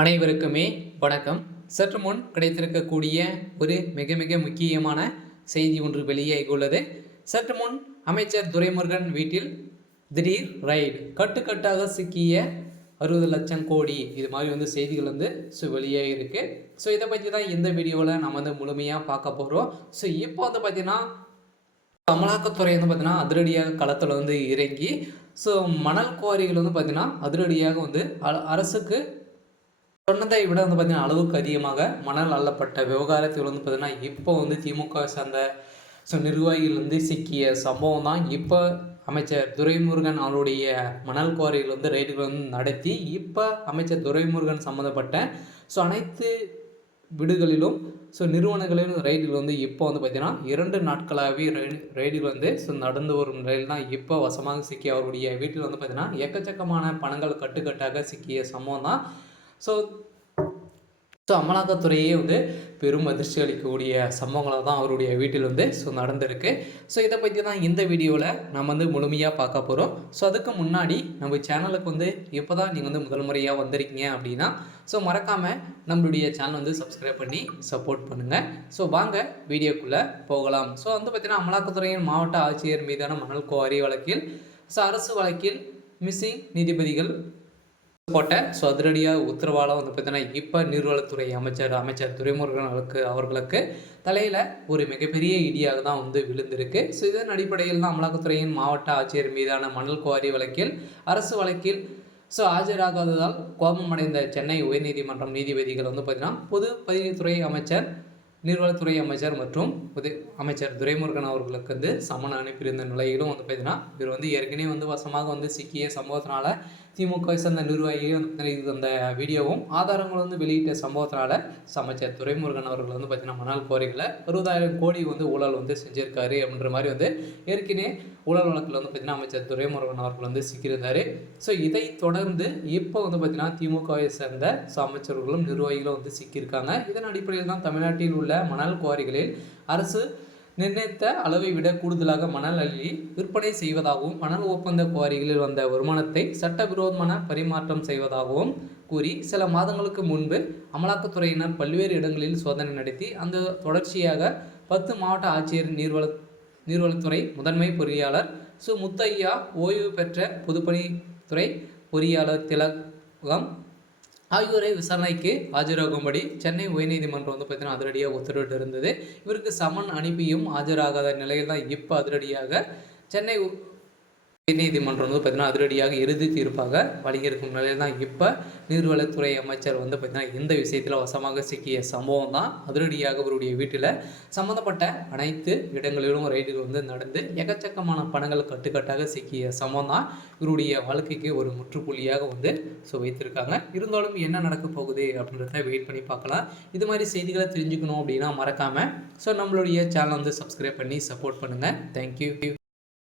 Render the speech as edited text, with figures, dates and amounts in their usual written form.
அனைவருக்குமே வணக்கம். சற்று முன் கிடைத்திருக்கக்கூடிய ஒரு மிக மிக முக்கியமான செய்தி ஒன்று வெளியாகியுள்ளது. சற்று முன் அமைச்சர் துரைமுருகன் வீட்டில் திடீர் ரைடு, கட்டுக்கட்டாக சிக்கிய 60 லட்சம் கோடி, இது மாதிரி செய்திகள் வெளியாகி இருக்கு. ஸோ இதை பற்றி தான் இந்த வீடியோவில் நம்ம முழுமையாக பார்க்க போகிறோம். ஸோ இப்போ பார்த்தீங்கன்னா அமலாக்கத்துறை பார்த்தீங்கன்னா அதிரடியாக களத்தில் இறங்கி ஸோ மணல் குவாரிகள் பார்த்தீங்கன்னா அதிரடியாக அரசுக்கு சொன்னதை விட பார்த்தீங்கன்னா அளவுக்கு அதிகமாக மணல் அள்ளப்பட்ட விவகாரத்தில் பார்த்தீங்கன்னா இப்போ திமுக சார்ந்த நிர்வாகிகள் சிக்கிய சம்பவம் தான். இப்போ அமைச்சர் துரைமுருகன் அவருடைய மணல் குவாரிகள் ரைடுகள் நடத்தி இப்போ அமைச்சர் துரைமுருகன் சம்மந்தப்பட்ட அனைத்து வீடுகளிலும் நிறுவனங்களிலும் ரைடுகள் இப்போ பார்த்தீங்கன்னா 2 நாட்களாகவே ரைடுகள் நடந்து வரும் நிலையில் தான் இப்போ வசமாக சிக்கிய அவருடைய வீட்டில் பார்த்தீங்கன்னா எக்கச்சக்கமான பணங்கள் கட்டுக்கட்டாக சிக்கிய சம்பவம் தான். ஸோ அமலாக்கத்துறையே பெரும் அதிர்ச்சி அளிக்கக்கூடிய சம்பவங்களாக தான் அவருடைய வீட்டில் நடந்திருக்கு. ஸோ இதை பற்றி தான் இந்த வீடியோவில் நம்ம முழுமையாக பார்க்க போகிறோம். ஸோ அதுக்கு முன்னாடி நம்ம சேனலுக்கு இப்போ தான் நீங்கள் முதல் முறையாக வந்திருக்கீங்க அப்படின்னா மறக்காமல் நம்மளுடைய சேனல் சப்ஸ்கிரைப் பண்ணி சப்போர்ட் பண்ணுங்கள். ஸோ வாங்க வீடியோக்குள்ளே போகலாம். ஸோ பார்த்தீங்கன்னா அமலாக்கத்துறையின் மாவட்ட ஆட்சியர் மீதான மணல் குவாரி வழக்கில் அரசு வழக்கில் மிஸ்ஸிங் நீதிபதிகள் போட்ட அதிரடியாக உத்தரவால் பார்த்தீங்கன்னா இப்போ நீர்வளத்துறை அமைச்சர் துரைமுருகன் அவர்களுக்கு தலையில் ஒரு மிகப்பெரிய இடியாக தான் விழுந்திருக்கு. ஸோ இதன் அடிப்படையில் தான் அமலாக்கத்துறையின் மாவட்ட ஆட்சியர் மீதான மணல் குவாரி வழக்கில் அரசு வழக்கில் ஆஜராகாததால் கோபமடைந்த சென்னை உயர்நீதிமன்றம் நீதிபதிகள் பார்த்தீங்கன்னா பொது பதிவுத்துறை அமைச்சர், நீர்வளத்துறை அமைச்சர் மற்றும் அமைச்சர் துரைமுருகன் அவர்களுக்கு சமன் அனுப்பியிருந்த நிலையிலும் பார்த்தீங்கன்னா இவர் ஏற்கனவே வசமாக சிக்கிய சம்பவத்தினால திமுக சேர்ந்த நிர்வாகிகள் அந்த வீடியோவும் ஆதாரங்கள் வெளியிட்ட சம்பவத்தினால அமைச்சர் துரைமுருகன் அவர்கள் பார்த்தீங்கன்னா மணல் குவாரிகளை 60,000 கோடி ஊழல் செஞ்சிருக்காரு அப்படின்ற மாதிரி ஏற்கனவே ஊழல் வழக்கில் பார்த்தீங்கன்னா அமைச்சர் துரைமுருகன் அவர்கள் சிக்கியிருந்தார். ஸோ இதை தொடர்ந்து இப்போ பார்த்தீங்கன்னா திமுகவை சேர்ந்த அமைச்சர்களும் நிர்வாகிகளும் சிக்கியிருக்காங்க. இதன் அடிப்படையில் தான் தமிழ்நாட்டில் உள்ள மணல் குவாரிகளில் அரசு நிர்ணயித்த அளவை விட கூடுதலாக மணல் அள்ளி விற்பனை செய்வதாகவும் மணல் ஒப்பந்த குவாரிகளில் வந்த வருமானத்தை சட்டவிரோதமான பரிமாற்றம் செய்வதாகவும் கூறி சில மாதங்களுக்கு முன்பு அமலாக்கத்துறையினர் பல்வேறு இடங்களில் சோதனை நடத்தி அந்த தொடர்ச்சியாக 10 மாவட்ட ஆட்சியர், நீர்வளத்துறை முதன்மை பொறியாளர் முத்தையா, ஓய்வு பெற்ற பொதுப்பணித்துறை பொறியாளர் திலகம் ஆகியோரை விசாரணைக்கு ஆஜராகும்படி சென்னை உயர்நீதிமன்றம் பார்த்தீங்கன்னா அதிரடியாக உத்தரவிட்டு இருந்தது. இவருக்கு சமன் அனுப்பியும் ஆஜராகாத நிலையில் தான் இப்போ அதிரடியாக சென்னை உயர்நீதிமன்றம் பார்த்தீங்கன்னா அதிரடியாக இறுதி தீர்ப்பாக வழங்கியிருக்கும் நிலையில் தான் இப்போ நீர்வளத்துறை அமைச்சர் பார்த்தீங்கன்னா இந்த விஷயத்தில் வசமாக சிக்கிய சம்பவம் தான். அதிரடியாக அவருடைய வீட்டில் சம்மந்தப்பட்ட அனைத்து இடங்களிலும் ரைடுகள் நடந்து எக்கச்சக்கமான பணங்கள் கட்டுக்கட்டாக சிக்கிய சம்பவம் தான் இவருடைய வாழ்க்கைக்கு ஒரு முற்றுப்புள்ளியாக வைத்திருக்காங்க. இருந்தாலும் என்ன நடக்க போகுது அப்படின்றத வெயிட் பண்ணி பார்க்கலாம். இது மாதிரி செய்திகளை தெரிஞ்சுக்கணும் அப்படின்னா மறக்காமல் நம்மளுடைய சேனல் சப்ஸ்கிரைப் பண்ணி சப்போர்ட் பண்ணுங்கள். தேங்க்யூ.